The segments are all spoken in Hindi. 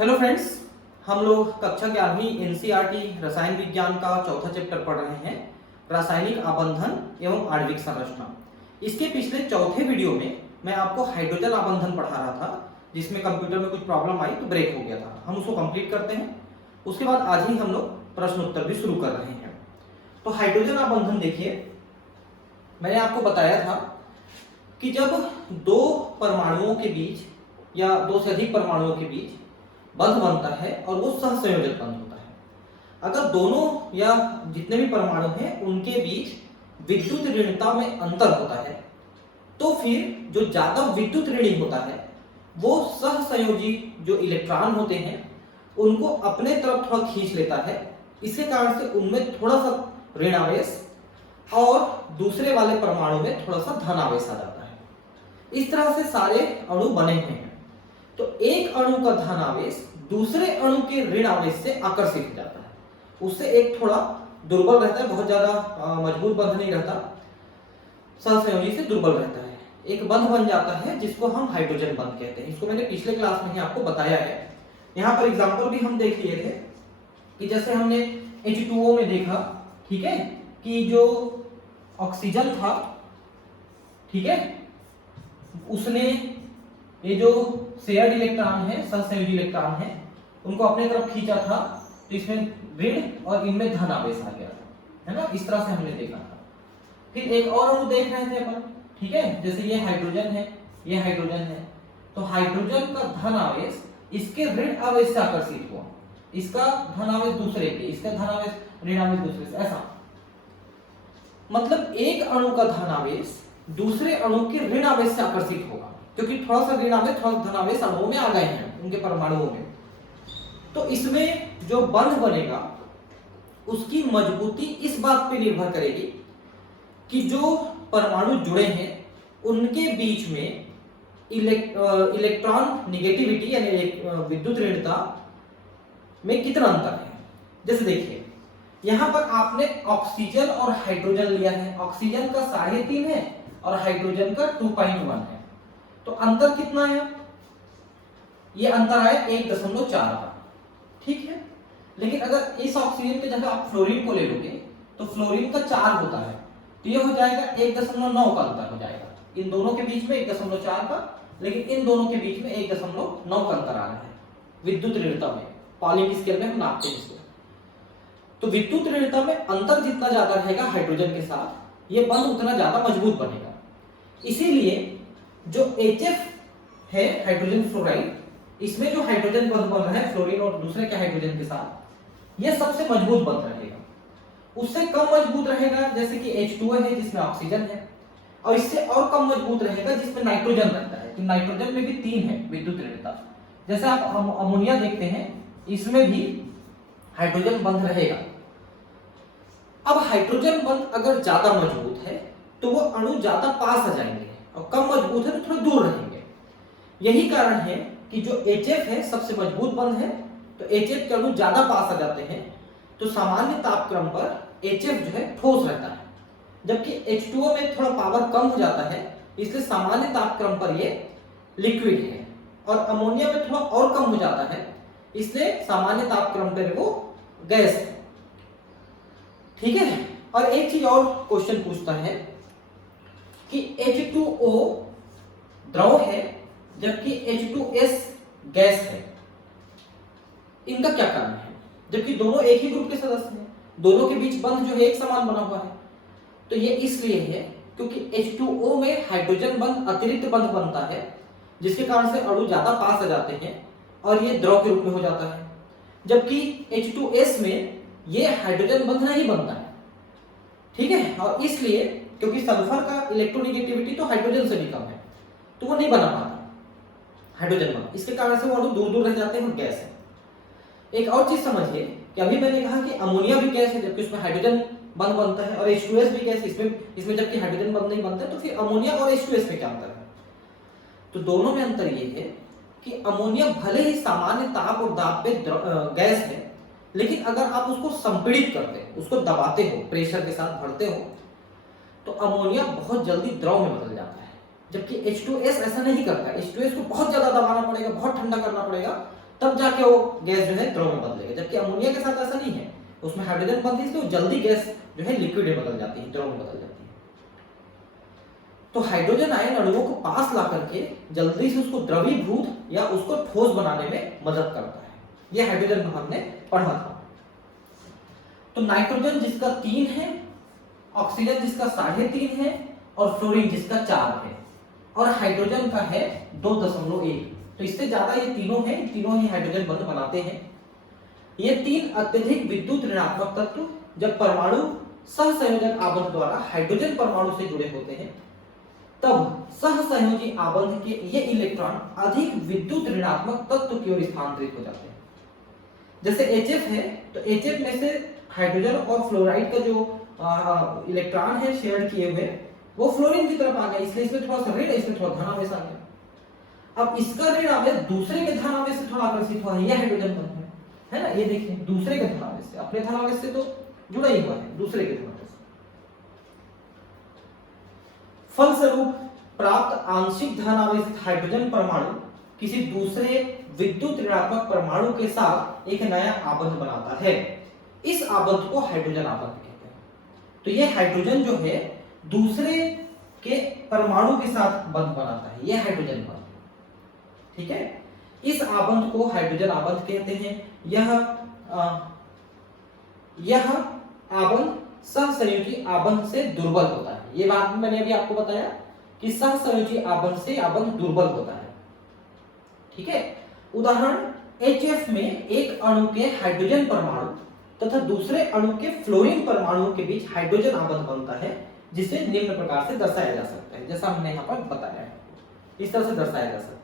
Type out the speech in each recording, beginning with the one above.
हेलो फ्रेंड्स, हम लोग कक्षा 11वीं एनसीईआरटी रसायन विज्ञान का चौथा चैप्टर पढ़ रहे हैं, रासायनिक आबंधन एवं आणविक संरचना। इसके पिछले चौथे वीडियो में मैं आपको हाइड्रोजन आबंधन पढ़ा रहा था, जिसमें कंप्यूटर में कुछ प्रॉब्लम आई तो ब्रेक हो गया था। हम उसको कंप्लीट करते हैं, उसके बाद आज ही हम लोग प्रश्न उत्तर भी शुरू कर रहे हैं। तो हाइड्रोजन आबंधन देखिए, मैंने आपको बताया था कि जब दो परमाणुओं के बीच या दो से अधिक परमाणुओं के बीच बंध बनता है और वो सहसंयोजक बंध होता है। अगर दोनों या जितने भी परमाणु हैं उनके बीच विद्युत ऋणता में अंतर होता है, तो फिर जो ज्यादा विद्युत ऋणी होता है वो सहसंयोजी जो इलेक्ट्रॉन होते हैं उनको अपने तरफ थोड़ा खींच लेता है। इसके कारण से उनमें थोड़ा सा ऋण आवेश और दूसरे वाले परमाणु में थोड़ा सा धन आवेश आ जाता है। इस तरह से सारे अणु बने हुए हैं। तो एक अणु का धन आवेश दूसरे अणु के ऋण आवेश से आकर्षित हो जाता है, उससे एक थोड़ा दुर्बल रहता है, बहुत ज्यादा मजबूत बंध नहीं रहता, सहसंयोजी से दुर्बल रहता है। एक बंध बन जाता है जिसको हम हाइड्रोजन बंध कहते हैं। इसको मैंने पिछले क्लास में ही आपको बताया है। यहाँ पर एग्जाम्पल भी हम देख लिए थे कि जैसे हमने H2O में देखा, ठीक है, कि जो ऑक्सीजन था, ठीक है, उसने ये जो शेयर्ड इलेक्ट्रॉन है, सहसंयोजी इलेक्ट्रॉन है, उनको अपने तरफ खींचा था, तो इसमें ऋण और इनमें धन आवेश आ गया था, है ना। इस तरह से हमने देखा था। फिर एक और अणु देख रहे थे अपन, ठीक है, जैसे ये हाइड्रोजन है, ये हाइड्रोजन है, तो हाइड्रोजन का धन आवेश इसके ऋण आवेश से आकर्षित हुआ, इसका धन आवेश दूसरे के, इसका धन आवेश ऋण आवेश दूसरे से, ऐसा मतलब एक अणु का धन आवेश दूसरे अणु के ऋण आवेश से आकर्षित होगा, क्योंकि थोड़ा सा ऋण आवेश थोड़ा धन आवेश अणुओं में आ गए हैं, उनके परमाणुओं में। तो इसमें जो बंध बनेगा उसकी मजबूती इस बात पे निर्भर करेगी कि जो परमाणु जुड़े हैं उनके बीच में इलेक्ट्रॉन निगेटिविटी यानी विद्युत ऋणता में कितना अंतर है। जैसे देखिए, यहां पर आपने ऑक्सीजन और हाइड्रोजन लिया है, ऑक्सीजन का 3.5 है और हाइड्रोजन का 2.1 है, तो अंतर कितना है? ये अंतर आया 1.4 का, ठीक है। लेकिन अगर इस ऑक्सीजन की जगह आप फ्लोरीन को ले लोगे तो फ्लोरीन का 4 होता है, तो ये हो जाएगा 1.9 का अंतर हो जाएगा। इन दोनों के बीच में 1.4 का, लेकिन इन दोनों के बीच में 1.9 का अंतर आ रहा है विद्युत ऋणता में। पॉलिंग स्केल में हम नापते हैं इसको। तो विद्युत ऋणता में अंतर जितना ज्यादा रहेगा हाइड्रोजन के साथ, ये बंध उतना ज्यादा मजबूत बनेगा। इसीलिए जो HF है, हाइड्रोजन फ्लोराइड, इसमें जो हाइड्रोजन बंध बन रहा है फ्लोरीन और दूसरे के हाइड्रोजन के साथ, यह सबसे मजबूत बंध रहेगा। उससे कम मजबूत रहेगा जैसे कि H2O है जिसमें ऑक्सीजन है, और इससे और कम मजबूत रहेगा जिसमें नाइट्रोजन रहता है, कि नाइट्रोजन में भी 3 है विद्युत ऋणता। जैसे आप अमोनिया देखते हैं, इसमें भी हाइड्रोजन बंध रहेगा। अब हाइड्रोजन बंध अगर ज्यादा मजबूत है तो वो अणु ज्यादा पास आ जाएंगे, और कम मजबूत है तो थोड़ा दूर रहेंगे। यही कारण है कि जो HF है सबसे मजबूत बंध है, तो HF के अणु ज्यादा पास आ जाते हैं, तो सामान्य तापक्रम पर HF जो है ठोस रहता है, जबकि H2O में थोड़ा पावर कम हो जाता है, इसलिए सामान्य तापक्रम पर ये लिक्विड है, और अमोनिया में थोड़ा और कम हो जाता है, इसलिए सामान्य तापक्रम पर वो गैस है, ठीक है। और एक चीज और क्वेश्चन पूछता है कि H2O द्रव है जबकि H2S गैस है, इनका क्या कारण है? जबकि दोनों एक ही ग्रुप के सदस्य हैं, दोनों के बीच बंध जो है एक समान बना हुआ है। तो ये इसलिए है क्योंकि H2O में हाइड्रोजन बंध अतिरिक्त बंध बनता है, जिसके कारण से अणु ज्यादा पास आ जाते हैं और ये द्रव के रूप में हो जाता है, जबकि H2S में ये हाइड्रोजन बंध नहीं बनता है, ठीक है। और इसलिए क्योंकि सल्फर का इलेक्ट्रोनिगेटिविटी तो हाइड्रोजन से भी कम है, तो वो नहीं बना पाता हाइड्रोजन बंध, इसके कारण से वो अणु दूर दूर रह जाते हैं और गैस है। एक और चीज समझिए कि अभी मैंने कहा कि अमोनिया भी गैस है जबकि उसमें हाइड्रोजन बंध बनता है, और H2S भी गैस, इसमें जबकि हाइड्रोजन बंध नहीं बनता है, तो फिर अमोनिया और H2S में क्या अंतर है? तो दोनों में अंतर ये है कि अमोनिया भले ही सामान्य ताप और दाब पे गैस है, लेकिन अगर आप उसको संपीड़ित करते हो, उसको दबाते हो, प्रेशर के साथ भरते हो, तो अमोनिया बहुत जल्दी द्रव में बदल जाता है, जबकि H2S ऐसा नहीं करता। H2S को बहुत ज्यादा दबाना पड़ेगा, बहुत ठंडा करना पड़ेगा, तब जाके वो गैस जो है द्रव में बदलेगा। जबकि अमोनिया के साथ ऐसा नहीं है, उसमें हाइड्रोजन बंध है इसलिए जल्दी गैस जो है लिक्विड में बदल जाती है, द्रव में बदल जाती है। तो हाइड्रोजन आयन अणुओं को पास ला करके जल्दी से उसको द्रवीभूत या उसको ठोस बनाने में मदद करता है। यह हाइड्रोजन में हमने पढ़ा था। तो नाइट्रोजन जिसका 3 है, ऑक्सीजन जिसका 3.5 है और फ्लोरीन जिसका 4 है, और हाइड्रोजन का है 2.1। तो इससे ज्यादा ये तीनों हैं, तीनों ही हाइड्रोजन बंध बनाते हैं। ये 3 अत्यधिक विद्युत ऋणात्मक तत्व जब परमाणु सहसंयोजक आबंध द्वारा हाइड्रोजन परमाणु से जुड़े होते हैं, तब सहसंयोजी आबंध के ये इलेक्ट्रॉन अधिक विद्युत ऋणात्मक तत्व की ओर स्थानांतरित हो जाते हैं। जैसे HF है, तो HF में से हाइड्रोजन और फ्लोराइड का जो इलेक्ट्रॉन है शेयर किए हुए, वो फ्लोरीन की तरफ आ गया, इसलिए इसमें थोड़ा सा ऋण, इसमें थोड़ा धन आवेश आ गया। अब इसका ऋण आवेश दूसरे के धन आवेश से थोड़ा आकर्षित हुआ है, यह हाइड्रोजन बंध है ना। ये देखिए दूसरे के धन आवेश से, अपने धन आवेश से तो जुड़ा ही हुआ है, दूसरे के धन आवेश। फलस्वरूप प्राप्त आंशिक धन आवेशित हाइड्रोजन परमाणु किसी दूसरे विद्युत ऋणात्मक परमाणु के साथ एक नया आबंध बनाता है। इस आबंध को हाइड्रोजन आबंध कहते हैं। तो यह हाइड्रोजन जो है दूसरे के परमाणु के साथ बंध बनाता है, यह हाइड्रोजन बंध, ठीक है। इस आबंध को हाइड्रोजन आबंध कहते हैं। यह आबंध सहसंयोजी आबंध से दुर्बल होता है। ये बात मैंने अभी आपको बताया कि सहसंयोजी आबंध से आबंध दुर्बल होता है, ठीक है। उदाहरण HF में एक अणु के हाइड्रोजन परमाणु तथा दूसरे अणु के फ्लोरीन परमाणु के बीच हाइड्रोजन आबंध बनता है, जिसे निम्न प्रकार से दर्शाया जा सकता है, जैसा हमने यहाँ पर बताया है, इस तरह से दर्शाया जा सकता है।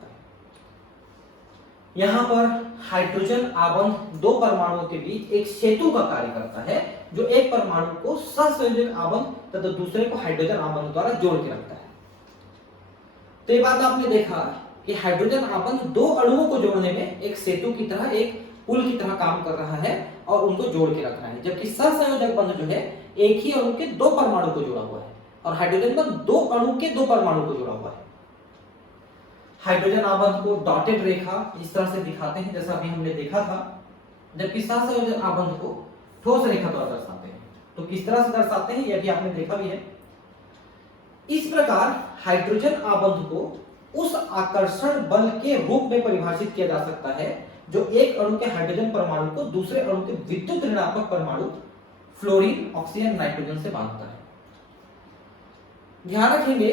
यहाँ पर हाइड्रोजन आबंध दो परमाणुओं के बीच एक सेतु का कार्य करता है, जो एक परमाणु को सहसंयोजक आबंध तथा दूसरे को हाइड्रोजन आबंध द्वारा जोड़ के रखता है। तो ये बात आपने देखा कि हाइड्रोजन आबंध दो अणुओं को जोड़ने में एक सेतु की तरह, एक पुल की तरह काम कर रहा है और उनको जोड़ के रख रहा है, जबकि सहसंयोजक बंध जो है एक ही अणु के दो परमाणु को जोड़ा हुआ है और हाइड्रोजन बंध दो अणु के दो परमाणु को जोड़ा हुआ है। हाइड्रोजन आबंध को डॉटेड रेखा इस तरह से दिखाते हैं जैसा अभी हमने देखा था, जबकि सहसंयोजक आबंध को ठोस रेखा द्वारा दर्शाते हैं। तो किस तरह से दर्शाते हैं ये भी आपने देखा भी है। इस प्रकार हाइड्रोजन आबंध को उस आकर्षण बल के रूप में परिभाषित किया जा सकता है जो एक अणु के हाइड्रोजन परमाणु को दूसरे अणु के विद्युत ऋणात्मक परमाणु फ्लोरीन, ऑक्सीजन, नाइट्रोजन से बांधता है। ध्यान रखेंगे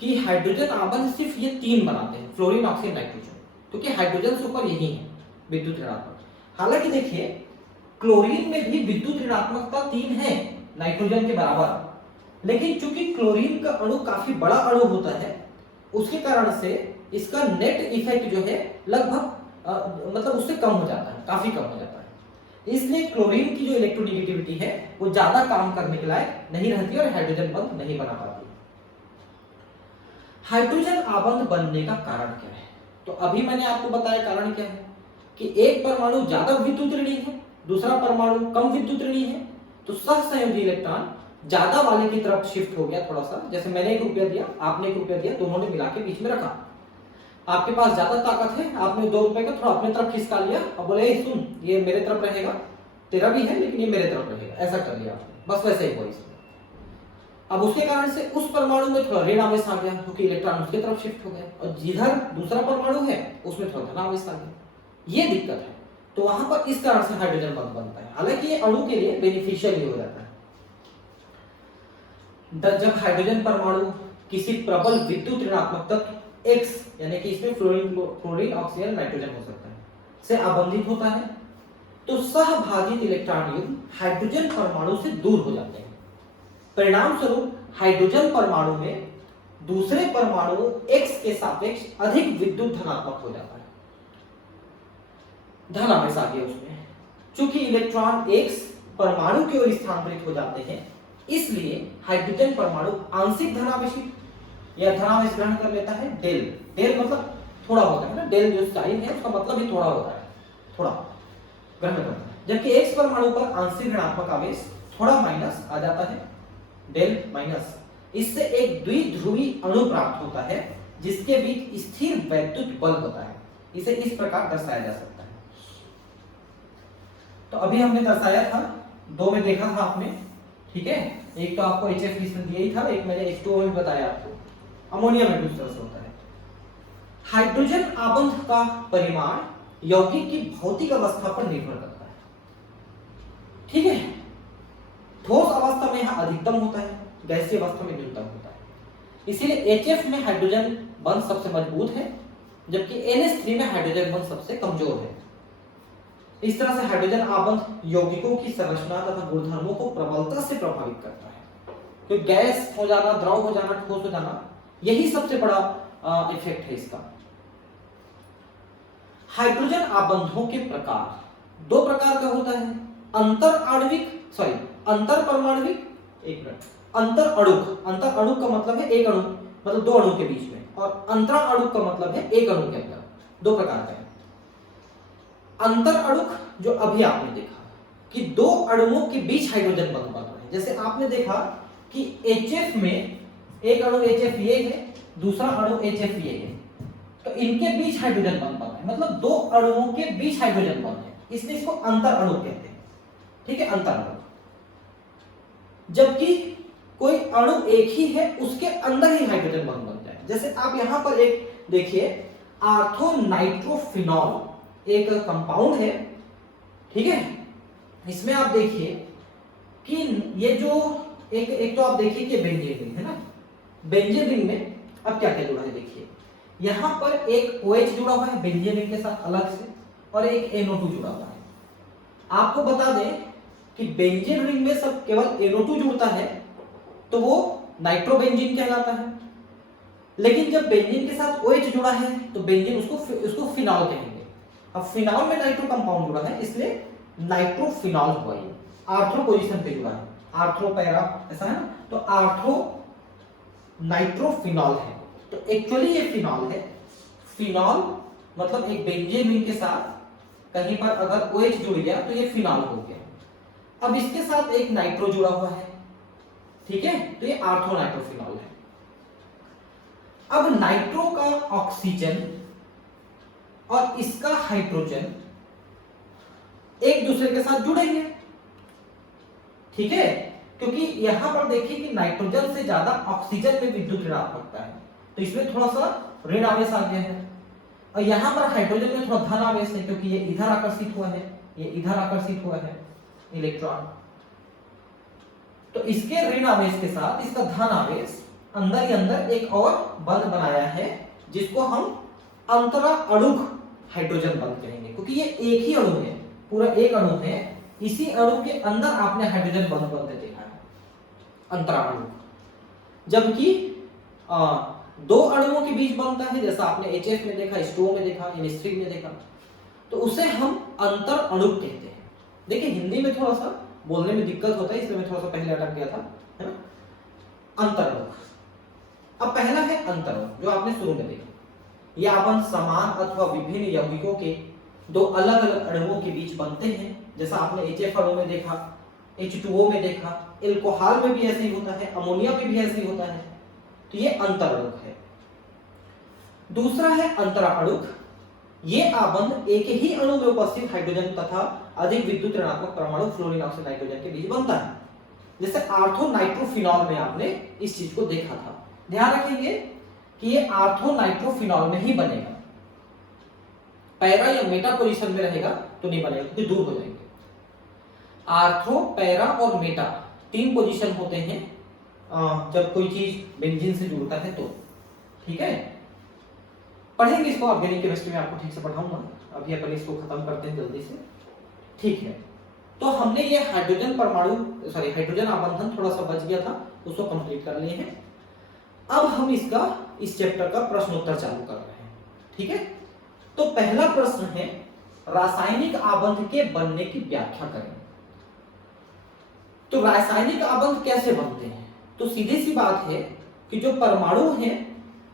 कि हाइड्रोजन आबंध सिर्फ ये तीन बनाते हैं, फ्लोरीन, ऑक्सीजन, नाइट्रोजन, क्योंकि हाइड्रोजन से ऊपर यही है विद्युत ऋणात्मक। हालांकि देखिए क्लोरीन में भी विद्युत ऋणात्मकता 3 है नाइट्रोजन के बराबर, लेकिन चूंकि क्लोरीन का अणु काफी बड़ा अणु होता है, उसके कारण से इसका नेट इफेक्ट जो है लगभग मतलब उससे कम हो जाता है, काफी कम हो जाता है। इसलिए क्लोरीन की जो इलेक्ट्रोनेगेटिविटी है वो ज्यादा काम करने के लायक नहीं रहती और हाइड्रोजन बंध नहीं बना पाती। हाइड्रोजन आबंध बनने का कारण क्या है? तो अभी मैंने आपको बताया कारण क्या है कि एक परमाणु ज्यादा विद्युत ऋणी है, दूसरा परमाणु कम विद्युत ऋणी है, तो सहसंयोजी इलेक्ट्रॉन ज्यादा वाले की तरफ शिफ्ट हो गया थोड़ा सा। जैसे मैंने 1 रुपया दिया, आपने 1 रुपया दिया, दोनों ने मिला के बीच में रखा। आपके पास ज्यादा ताकत है, आपने 2 रुपए का थोड़ा अपने तरफ खिसका लिया और बोले सुन ये मेरे तरफ रहेगा, तेरा भी है लेकिन ये मेरे तरफ रहेगा, ऐसा कर लिया आपने। बस वैसे ही हुआ इसमें। अब उसके कारण से उस परमाणु में थोड़ा ऋण आवेश आ गया क्योंकि इलेक्ट्रॉन उसके तरफ शिफ्ट हो गया, और जिधर दूसरा परमाणु है उसमें थोड़ा धन आवेश आ गया। ये दिक्कत है। तो वहां पर इस कारण से हाइड्रोजन बंध बनता है। हालांकि ये अणु के लिए बेनिफिशियल ही हो जाता है। जब हाइड्रोजन परमाणु किसी प्रबल विद्युत ऋणात्मक तत्व X यानी कि इसमें फ्लोरीन, ऑक्सीजन, नाइट्रोजन हो सकता है से आबंधित होता है, तो सहभाजित इलेक्ट्रॉन युग्म हाइड्रोजन परमाणु से दूर हो जाते हैं। परिणाम स्वरूप हाइड्रोजन परमाणु में दूसरे परमाणु X के सापेक्ष अधिक विद्युत धनात्मक हो जाता है, धन आवेश आ गया उसमें। चूंकि इलेक्ट्रॉन X परमाणु की ओर स्थानांतरित हो जाते हैं, इसलिए हाइड्रोजन परमाणु आंशिक धनावेशित या धनावेश ग्रहण कर लेता है। डेल, डेल मतलब थोड़ा होता है ना, डेल जो साइन है उसका मतलब ही थोड़ा होता है, थोड़ा ग्रहण करता है। जबकि X परमाणु पर आंशिक ऋणात्मक आवेश थोड़ा माइनस आ जाता है, डेल माइनस। इससे एक द्विध्रुवी अणु प्राप्त होता है जिसके बीच स्थिर वैद्युत बल होता है। इसे इस प्रकार दर्शाया जा सकता है। तो अभी हमने दर्शाया था, दो में देखा था आपने, ठीक है। एक तो आपको HF इसमें दिया ही था, एक मैंने H2O में बताया आपको। अमोनिया में दूसरा से होता है। हाइड्रोजन आबंध का परिमाण यौगिक की भौतिक अवस्था पर निर्भर करता है, ठीक है। ठोस अवस्था में यह अधिकतम होता है, गैसीय अवस्था में न्यूनतम होता है। इसीलिए HF में हाइड्रोजन बंध सबसे मजबूत है, जबकि NH3 में हाइड्रोजन बंध सबसे कमजोर है। इस तरह से हाइड्रोजन आबंध यौगिकों की संरचना तथा गुणधर्मों को प्रबलता से प्रभावित करता है। क्योंकि गैस हो जाना, द्रव हो जाना, ठोस हो जाना, यही सबसे बड़ा इफेक्ट है इसका। हाइड्रोजन आबंधों के प्रकार दो प्रकार का होता है, अंतर परमाणविक, एक मिनट, अंतर अणुक का मतलब है एक अणु, मतलब दो अणु के बीच में, और अंतरा अणुक का मतलब है एक अणु के अंदर। दो प्रकार का है। अंतर अणुक जो अभी आपने देखा कि दो अणुओं के बीच हाइड्रोजन बंध बन रहे हैं। जैसे आपने देखा कि HF में एक अणु HF ये है, दूसरा अणु HF ये है, तो इनके बीच हाइड्रोजन बंध बन रहा है, मतलब दो अणुओं के बीच हाइड्रोजन बंध है, इसलिए इसको अंतर अणुक कहते हैं, ठीक है, अंतर अणुक। जबकि कोई अणु एक ही है, उसके अंदर ही हाइड्रोजन बंध बन जाए। जैसे आप यहां पर एक देखिए, आर्थोनाइट्रोफिनॉल एक कंपाउंड है, ठीक है। इसमें आप देखिए कि ये जो एक तो आप देखिए कि बेंजीन रिंग है ना, बेंजीन रिंग में अब क्या क्या जुड़ा है देखिए, यहां पर एक OH जुड़ा हुआ है बेंजीन रिंग के साथ अलग से, और एक NO2 जुड़ा हुआ है। आपको बता दें कि बेंजीन रिंग में सब केवल NO2 जुड़ता है तो वो नाइट्रोबेंजीन कहलाता है, लेकिन जब बेंजीन के साथ OH जुड़ा है तो बेंजीन उसको फिनॉल कहेंगे। अब फिनॉल में नाइट्रो कंपाउंड जुड़ा है, इसलिए नाइट्रोफिनॉल हुआ। ये आर्थ्रो पोजीशन पे जुड़ा है, आर्थ्रो पैरा ऐसा है ना, तो आर्थ्रो नाइट्रोफिनॉल है। तो एक्चुअली ये फिनॉल है। फिनॉल मतलब एक बेंजीन रिंग के साथ कहीं पर अगर OH जुड़ गया तो ये फिनॉल हो गया। अब इसके साथ एक नाइट्रो जुड़ा हुआ है, ठीक है, तो ये आर्थ्रो नाइट्रोफिनॉल है। अब नाइट्रो का ऑक्सीजन और इसका हाइड्रोजन एक दूसरे के साथ जुड़ेंगे, ठीक है, क्योंकि यहां पर देखिए कि नाइट्रोजन से ज्यादा ऑक्सीजन में विद्युत ऋणात्मकता है, तो इसमें थोड़ा सा ऋण आवेश आ गया है। और यहां पर हाइड्रोजन में थोड़ा धन आवेश है, क्योंकि ये इधर आकर्षित हुआ है, ये इधर आकर्षित हुआ है इलेक्ट्रॉन। तो इसके ऋण आवेश के साथ इसका धन आवेश अंदर ही अंदर एक और बंध बनाया है, जिसको हम अंतरा अणुक हाइड्रोजन बंध कहेंगे, क्योंकि ये एक ही अणु है, पूरा एक अणु है, इसी अणु के अंदर आपने हाइड्रोजन बंध बनते देखा है, अंतरा अणु। जबकि दो अणुओं के बीच बनता है, जैसा आपने HF में देखा, H2O में देखा, NH3 में देखा, तो उसे हम अंतर अणुक कहते हैं। देखिए हिंदी में थोड़ा सा बोलने में दिक्कत होता है, इसलिए मैं थोड़ा सा पहले अटक गया था, है ना, अंतर अणुक। अब पहला है अंतर अणुक, जो आपने शुरू में देखा, ये आबंध समान अथवा विभिन्न यौगिकों के दो अलग अलग अणुओं के बीच बनते हैं, जैसा आपने HF अणु में देखा, H2O में देखा, एल्कोहल में भी ऐसे ही होता है, अमोनिया में भी ऐसे ही होता है, तो ये अंतर अणुक है। दूसरा है अंतरा अणुक, ये आबंध एक ही अणु में उपस्थित हाइड्रोजन तथा अधिक विद्युत ऋणात्मक परमाणु फ्लोरीन ऑक्साइड नाइट्रोजन के बीच बनता है। जैसे आर्थो नाइट्रोफिनॉल में आपने इस चीज को देखा था। ध्यान रखेंगे कि ये आर्थो नाइट्रोफिनॉल में ही बनेगा, पैरा या मेटा पोजीशन में रहेगा तो नहीं बनेगा, क्योंकि दूर हो जाएंगे। आर्थो, पैरा और मेटा तीन पोजीशन होते हैं जब कोई चीज बेंजीन से जुड़ता है तो, ठीक है। पढ़ेंगे इसको ऑर्गेनिक केमिस्ट्री में, आपको ठीक से पढ़ाऊंगा। अभी अपन इसको खत्म करते हैं जल्दी से, ठीक है। तो हमने ये हाइड्रोजन हाइड्रोजन आबंधन थोड़ा सा बच गया था, उसको कंप्लीट कर लिए हैं। अब हम इस चैप्टर का प्रश्नोत्तर चालू कर रहे हैं, ठीक है। तो पहला प्रश्न है, रासायनिक आबंध के बनने की व्याख्या करें। तो रासायनिक आबंध कैसे बनते हैं? तो सीधी सी बात है कि जो परमाणु हैं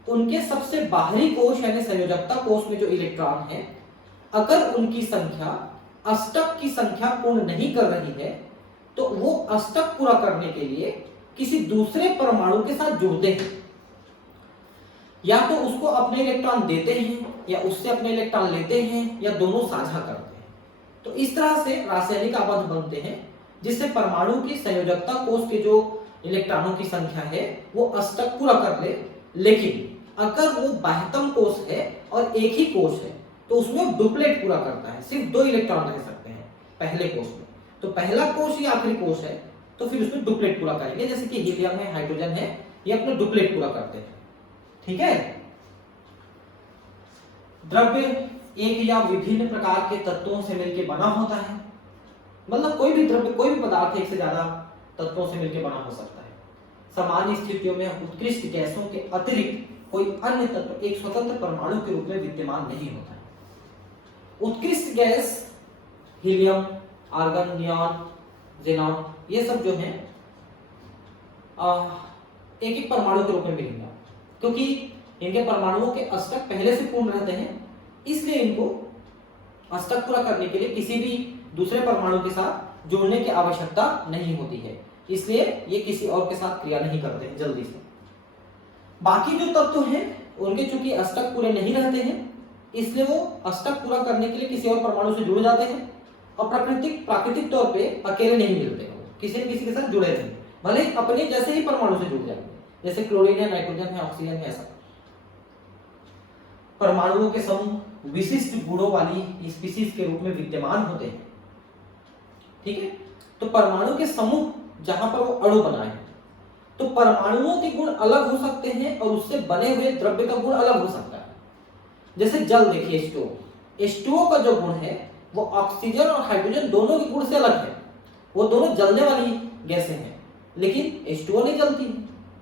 उनके सबसे बाहरी कोश यानी संयोजकता कोश में जो इलेक्ट्रॉन है, अगर उनकी संख्या अष्टक की संख्या पूर्ण नहीं कर रही है तो वो अष्टक पूरा करने के लिए किसी दूसरे परमाणु के साथ जुड़ते हैं, या तो उसको अपने इलेक्ट्रॉन देते हैं या उससे अपने इलेक्ट्रॉन लेते हैं, या दोनों साझा करते हैं। तो इस तरह से रासायनिक आबंध बनते हैं जिससे परमाणु की संयोजकता कोष के जो इलेक्ट्रॉनों की संख्या है वो अष्टक पूरा कर ले। लेकिन अगर वो बाह्यतम कोष है और एक ही कोष है तो उसमें डुप्लेट पूरा करता है, सिर्फ 2 इलेक्ट्रॉन रह सकते हैं पहले कोष में। तो पहला कोष या आखिरी कोष है तो फिर उसमें डुप्लेट पूरा करेंगे, जैसे कि हीलियम है, हाइड्रोजन है, ये अपना डुप्लेट पूरा करते हैं। ठीक है। द्रव्य एक या विभिन्न प्रकार के तत्वों से मिलकर बना होता है, मतलब कोई भी द्रव्य, कोई भी पदार्थ एक से ज्यादा तत्वों से मिलकर बना हो सकता है। सामान्य स्थितियों में उत्कृष्ट गैसों के अतिरिक्त कोई अन्य तत्व एक स्वतंत्र परमाणु के रूप में विद्यमान नहीं होता है। उत्कृष्ट gas helium, argon, neon, xenon, ये सब जो है एक एक परमाणु के रूप में मिलेंगे, क्योंकि इनके परमाणुओं के अष्टक पहले से पूर्ण रहते हैं, इसलिए इनको अष्टक पूरा करने के लिए किसी भी दूसरे परमाणु के साथ जोड़ने की आवश्यकता नहीं होती है, इसलिए ये किसी और के साथ क्रिया नहीं करते हैं जल्दी से। बाकी जो तत्व हैं उनके चूंकि अष्टक पूरे नहीं रहते हैं, इसलिए वो अष्टक पूरा करने के लिए किसी और परमाणु से जुड़ जाते हैं और प्राकृतिक तौर पे अकेले नहीं मिलते हैं, किसी न किसी के साथ जुड़े रहेंगे, भले अपने जैसे ही परमाणु से जुड़ जाएंगे, जैसे क्लोरीन है, नाइट्रोजन है, ऑक्सीजन है, ऐसा। परमाणुओं के समूह विशिष्ट गुणों वाली स्पीशीज के रूप में विद्यमान होते हैं। ठीक है। तो परमाणु के समूह जहां पर वो अणु बनाए हैं, तो परमाणुओं के गुण अलग हो सकते हैं और उससे बने हुए द्रव्य का गुण अलग हो सकता है। जैसे जल देखिए, H2O का जो गुण है वो ऑक्सीजन और हाइड्रोजन दोनों के गुण से अलग है, वो दोनों जलने वाली गैसें हैं, लेकिन H2O नहीं जलती,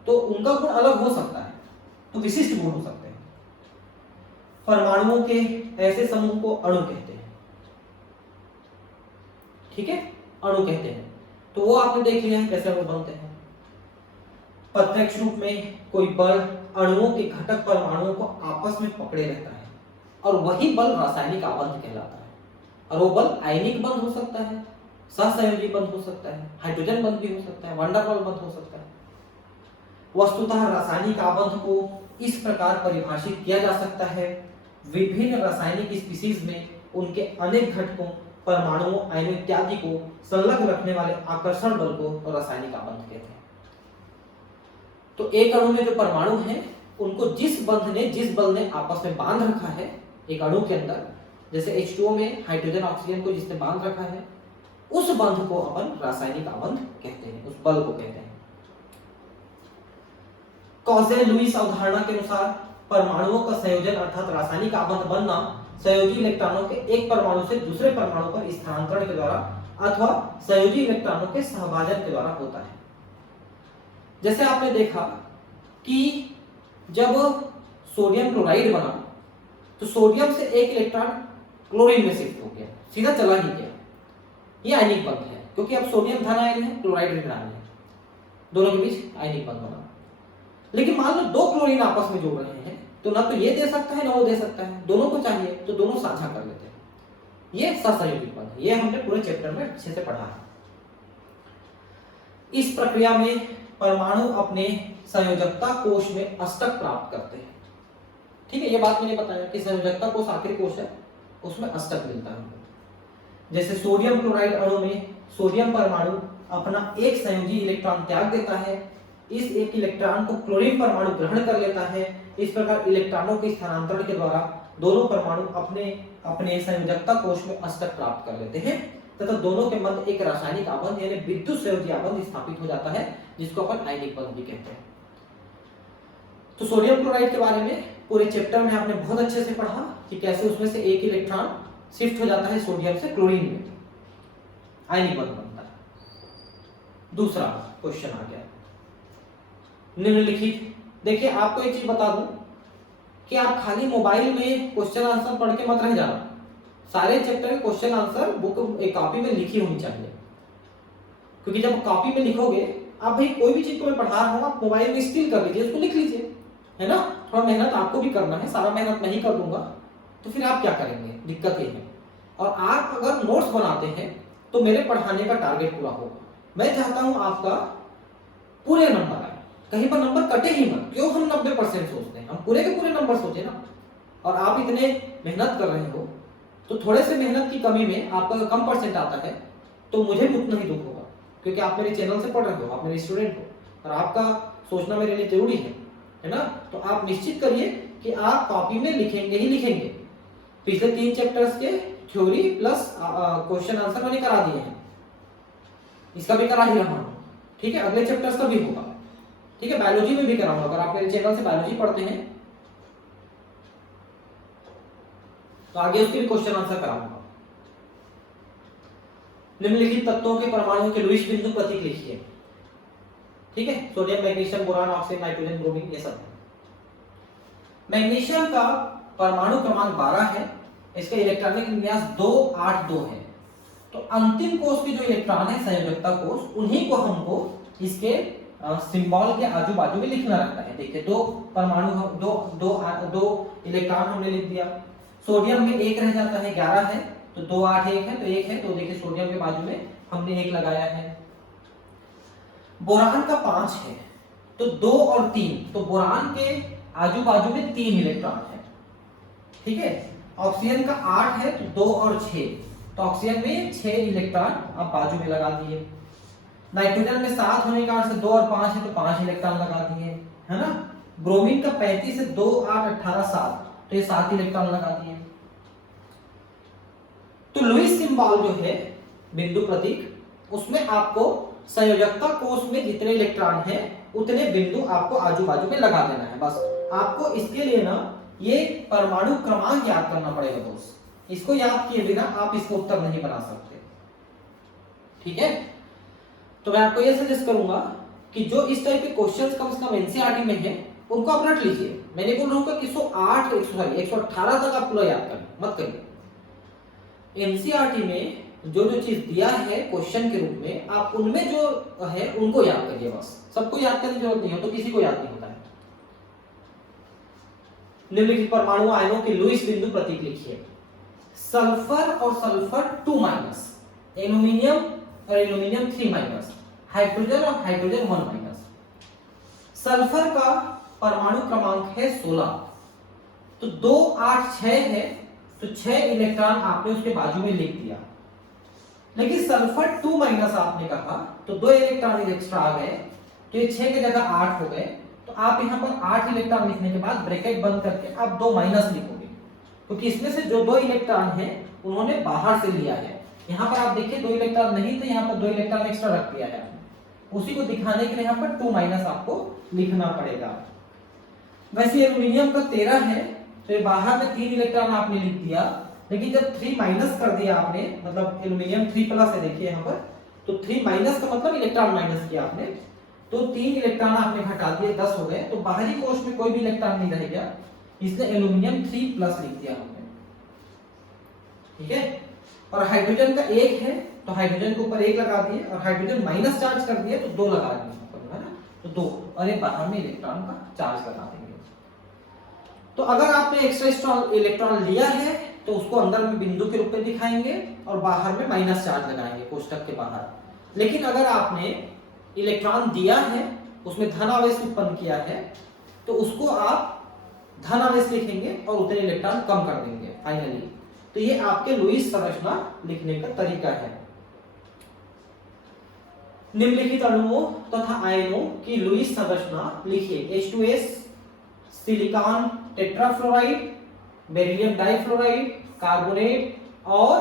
तो उनका गुण अलग हो सकता है, तो विशिष्ट गुण हो सकते हैं। परमाणुओं के ऐसे समूह को अणु कहते हैं। ठीक है, अणु कहते हैं। तो वो आपने देख लिया है कैसे अणु बनते हैं। प्रत्यक्ष रूप में कोई बल अणुओं के घटक परमाणुओं को आपस में पकड़े रहता है और वही बल रासायनिक आबंध कहलाता है। और वो बल आयनिक बंध हो सकता है, सहसंयोजी बंध हो सकता है, हाइड्रोजन बंध भी हो सकता है, वंडरवाल बंध हो सकता है। वस्तुतः रासायनिक आबंध को इस प्रकार परिभाषित किया जा सकता है, विभिन्न रासायनिक स्पीशीज में उनके अनेक घटकों, परमाणुओं, आयनों इत्यादि को संलग्न रखने वाले आकर्षण बल को रासायनिक आबंध कहते हैं। तो एक अणु में जो परमाणु हैं उनको जिस बल ने आपस में बांध रखा है एक अणु के अंदर, जैसे H2O में हाइड्रोजन ऑक्सीजन को जिसने बांध रखा है, उस बंध को अपन रासायनिक आबंध कहते हैं, उस बल को कहते हैं। कॉजे-लुईस अवधारणा के अनुसार परमाणुओं का संयोजन अर्थात रासायनिक आबंध बनना संयोजी इलेक्ट्रॉनों के एक परमाणु से दूसरे परमाणु पर स्थानांतरण के द्वारा अथवा संयोजी इलेक्ट्रॉनों के सहभाजन के द्वारा होता है। जैसे आपने देखा कि जब सोडियम क्लोराइड बना तो सोडियम से एक इलेक्ट्रॉन क्लोरीन में शिफ्ट हो गया, सीधा चला ही गया। ये आयनिक बंध है, क्योंकि अब सोडियम धन आयन है, क्लोराइड ऋण आयन है, दोनों के बीच आयनिक बंध बना। लेकिन मान लो 2 क्लोरीन आपस में जोड़ रहे हैं, तो ना तो ये दे सकता है ना वो दे सकता है, दोनों को चाहिए तो दोनों साझा कर लेते हैं। ये सहसंयोजी बंध है, ये हमने पूरे चैप्टर में अच्छे से पढ़ा है। इस प्रक्रिया में परमाणु अपने संयोजकता कोश में अष्टक प्राप्त करते हैं। ठीक है, ये बात मैंने बताया कि संयोजकता कोश आखिरी कोश है, उसमें अष्टक मिलता है। जैसे सोडियम क्लोराइड अणु में सोडियम परमाणु अपना एक संयोजी इलेक्ट्रॉन त्याग देता है, इस एक इलेक्ट्रॉन को क्लोरीन परमाणु ग्रहण कर लेता है। इस प्रकार इलेक्ट्रॉनों के स्थानांतरण के द्वारा दोनों परमाणु अपने अपने संयोजकता कोश में अष्टक प्राप्त कर लेते हैं तथा दोनों के मध्य एक रासायनिक आबंध यानी विद्युत संयोजी आबंध स्थापित हो जाता है, जिसको अपन आयनिक बंध भी कहते हैं। तो सोडियम क्लोराइड के बारे में पूरे चैप्टर में आपने बहुत अच्छे से पढ़ा कि कैसे उसमें से एक इलेक्ट्रॉन शिफ्ट हो जाता है सोडियम से क्लोरीन में, आयनिक बंध बनता है। दूसरा क्वेश्चन आ गया निम्नलिखित। देखिए, आपको एक चीज बता दूं कि आप खाली मोबाइल में क्वेश्चन आंसर पढ़ के मत रह जाना, सारे चैप्टर के क्वेश्चन आंसर बुक एक कॉपी में लिखी होनी चाहिए। क्योंकि जब कॉपी में लिखोगे, आप भाई कोई भी चीज को मैं पढ़ा रहा हूं, आप मोबाइल में स्टिल कर लीजिए, उसको लिख लीजिए, है ना। थोड़ा मेहनत आपको भी करना है, सारा मेहनत मैं ही कर दूंगा, तो फिर आप क्या करेंगे, दिक्कत ये है। और आप अगर नोट्स बनाते हैं तो मेरे पढ़ाने का टारगेट पूरा होगा। मैं चाहता हूं आपका पूरे नंबर आए, कहीं पर नंबर कटे ही मत। क्यों हम 90% सोचते हैं, हम पूरे के पूरे नंबर सोचे ना। और आप इतने मेहनत कर रहे हो तो थोड़े से मेहनत की कमी में आपका कम परसेंट आता है तो मुझे भी उतना ही दुख होगा, क्योंकि आप मेरे चैनल से पढ़ रहे हो, आप मेरे स्टूडेंट हो और आपका सोचना मेरे लिए जरूरी है ना। तो आप निश्चित करिए कि आप कॉपी में लिखेंगे ही लिखेंगे। पिछले 3 चैप्टर्स के थ्योरी प्लस क्वेश्चन आंसर मैंने करा दिए हैं, इसका भी करा ही रहा हूं, ठीक है। अगले चैप्टर्स का भी होगा, ठीक है। बायोलॉजी में भी कराऊंगा, अगर आप मेरे चैनल से बायोलॉजी पढ़ते हैं तो आगे उसके भी क्वेश्चन आंसर कराऊंगा। निम्नलिखित तत्वों के परमाणुओं के लुईस बिंदु प्रतीक लिखिए, ठीक है। Sodium, magnesium, boron, oxygen, nitrogen, bromine, ये सब। मैग्नीशियम का परमाणु क्रमांक 12 है, इसका इलेक्ट्रॉनिक विन्यास 282 है। तो अंतिम कोष के जो इलेक्ट्रॉन है, संयोजकता कोष, उन्हीं को हमको इसके सिंबल के आजू बाजू में लिखना रहता है। देखिए 2 परमाणु, दो इलेक्ट्रॉन हमने लिख दिया। सोडियम में 1 रह जाता है, 11 है तो 2 8 1 है तो 1 है, तो देखिए सोडियम के बाजू में हमने 1 लगाया है। बोरान का 5 है तो 2 और 3, तो बोरान के आजू बाजू में 3 इलेक्ट्रॉन है, ठीक है। ऑक्सीजन का 8 है तो 2 और 6, तो ऑक्सीजन में 6 इलेक्ट्रॉन आप बाजू में लगा दिए। नाइट्रोजन में 7 होने के कारण से 2 और 5 है तो 5 इलेक्ट्रॉन लगा दिए, है ना। ब्रोमीन का 35 है, 2 8 18 7, तो ये 7 इलेक्ट्रॉन लगा दिए। तो लुईस सिंबल जो है बिंदु प्रतीक, उसमें आपको संयोजकता कोष में जितने इलेक्ट्रॉन हैं उतने बिंदु आपको आजू बाजू में लगा देना है। बस आपको इसके लिए ना ये परमाणु क्रमांक याद करना पड़ेगा दोस्त, इसको याद किए बिना आप इसको उत्तर नहीं बना सकते, ठीक है। तो मैं आपको ये सजेस्ट करूंगा कि जो इस टाइप के क्वेश्चंस कम से कम एनसीईआरटी में है उनको आप रट लीजिए। मैंने बोल रहा हूं कि 118 तक आप पूरा याद करें, मत करिए। एनसीईआरटी में जो जो चीज दिया है क्वेश्चन के रूप में, आप उनमें जो है उनको याद करिए, बस सबको याद करने की जरूरत नहीं है, तो किसी को याद नहीं होता है। निम्नलिखित परमाणु आयनों के लुईस बिंदु प्रतीक लिखिए। सल्फर और सल्फर 2-, एल्यूमिनियम और एल्यूमिनियम 3-, हाइड्रोजन और हाइड्रोजन 1-। सल्फर का परमाणु क्रमांक है 16, तो 2 8 6 है तो 6 इलेक्ट्रॉन आपने उसके बाजू में लिख दिया। लेकिन सल्फर 2- आपने कहा तो 2 इलेक्ट्रॉन एक्स्ट्रा आ गए, तो ये 6 की जगह 8 हो गए। तो आप यहाँ पर 8 इलेक्ट्रॉन लिखने के बाद ब्रैकेट बंद करके आप 2- लिखोगे, क्योंकि इसमें से जो 2 इलेक्ट्रॉन है उन्होंने बाहर से लिया है। यहाँ पर आप देखिए 2 इलेक्ट्रॉन नहीं थे, यहाँ पर 2 इलेक्ट्रॉन एक्स्ट्रा रख दिया है, उसी को दिखाने के लिए यहाँ पर 2- आपको लिखना पड़ेगा। वैसे एल्यूमिनियम का 13 है तो ये बाहर में 3 इलेक्ट्रॉन आपने लिख दिया, लेकिन जब 3- कर दिया आपने, मतलब एल्यूमिनियम 3+ है, देखिए यहाँ पर, तो 3- का मतलब इलेक्ट्रॉन माइनस किया आपने, तो 3 इलेक्ट्रॉन आपने घटा दिए, 10 हो गए, तो बाहरी कोश में कोई भी इलेक्ट्रॉन नहीं रह गया, इसलिए एल्यूमिनियम 3+ लिख दिया हमने, ठीक है। और हाइड्रोजन का 1 है तो हाइड्रोजन के ऊपर 1 लगा दिए, और हाइड्रोजन माइनस चार्ज कर दिए तो 2 लगा दिए, है ना, तो 2, और ये बाहर में इलेक्ट्रॉन का चार्ज लगा देंगे। तो अगर आपने एक्स्ट्रा इलेक्ट्रॉन लिया है तो उसको अंदर में बिंदु के रूप में दिखाएंगे और बाहर में माइनस चार्ज लगाएंगे कोष्टक के बाहर। लेकिन अगर आपने इलेक्ट्रॉन दिया है, उसमें धन आवेश उत्पन्न किया है, तो उसको आप धन आवेश लिखेंगे और उतने इलेक्ट्रॉन कम कर देंगे फाइनली। तो ये आपके लुईस संरचना लिखने का तरीका है। निम्नलिखित अणुओं तथा आयनों की लुईस संरचना लिखिए। H2S, silicon tetrafluoride, beryllium difluoride, carbonate, और